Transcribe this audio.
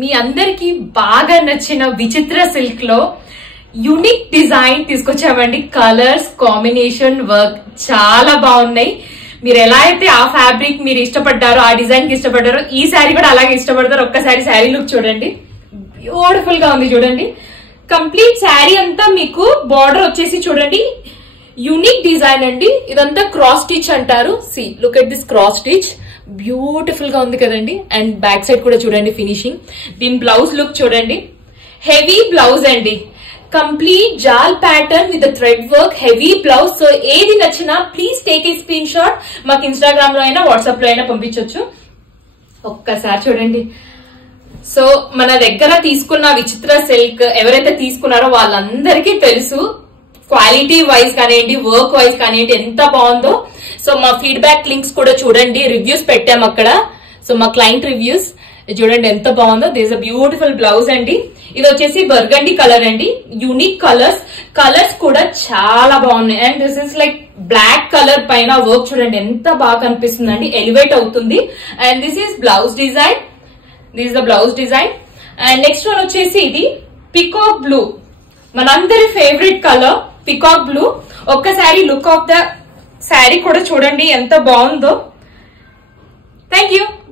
మీ అందరికి బాగా నచ్చిన విచిత్ర సిల్క్ లో యూనిక్ డిజైన్ తీసుకొచ్చామండి. కలర్స్ కాంబినేషన్ వర్క్ చాలా బాగున్నాయి. మీరు ఎలా అయితే ఆ ఫ్యాబ్రిక్ మీరు ఇష్టపడ్డారో, ఆ డిజైన్ కి ఇష్టపడ్డారో, ఈ శారీ కూడా అలాగే ఇష్టపడతారు. ఒక్కసారి శారీ లుక్ చూడండి, బ్యూటిఫుల్ గా ఉంది చూడండి. కంప్లీట్ శారీ అంతా మీకు బార్డర్ వచ్చేసి చూడండి యూనిక్ డిజైన్ అండి. ఇదంతా క్రాస్ స్టిచ్ అంటారు. See look at this cross stitch, beautiful గా ఉంది కదండి. అండ్ బ్యాక్ సైడ్ కూడా చూడండి ఫినిషింగ్. దీని బ్లౌజ్ లుక్ చూడండి, హెవీ బ్లౌజ్ అండి. కంప్లీట్ జాల్ pattern with thread work, heavy blouse. So ఏది నచ్చినా please take a screenshot. మాకు ఇన్స్టాగ్రామ్ లో అయినా వాట్సాప్ లో అయినా పంపించవచ్చు. ఒక్కసారి చూడండి. సో మన దగ్గర తీసుకున్న విచిత్ర సిల్క్ ఎవరైతే తీసుకున్నారో వాళ్ళందరికీ తెలుసు, క్వాలిటీ వైజ్ కానివ్వండి, వర్క్ వైజ్ కానివ్వండి ఎంత బాగుందో. సో మా ఫీడ్బ్యాక్ లింక్స్ కూడా చూడండి, రివ్యూస్ పెట్టాం అక్కడ. సో మా క్లయింట్ రివ్యూస్ చూడండి ఎంత బాగుందో. దిస్ అ బ్యూటిఫుల్ బ్లౌజ్ అండి. ఇది వచ్చేసి బర్గండి కలర్ అండి, యూనిక్ కలర్స్ కూడా చాలా బాగున్నాయి. And this is like black colour పైన వర్క్ చూడండి ఎంత బాగా కనిపిస్తుంది అండి, ఎలివేట్ అవుతుంది. And this is blouse design, this is the blouse design. And next one వచ్చేసి ఇది పికాక్ బ్లూ, మనందరి ఫేవరెట్ కలర్ పికాక్ బ్లూ. ఒక్కసారి లుక్ ఆఫ్ ద శారీ కూడా చూడండి ఎంత బాగుందో. Thank you.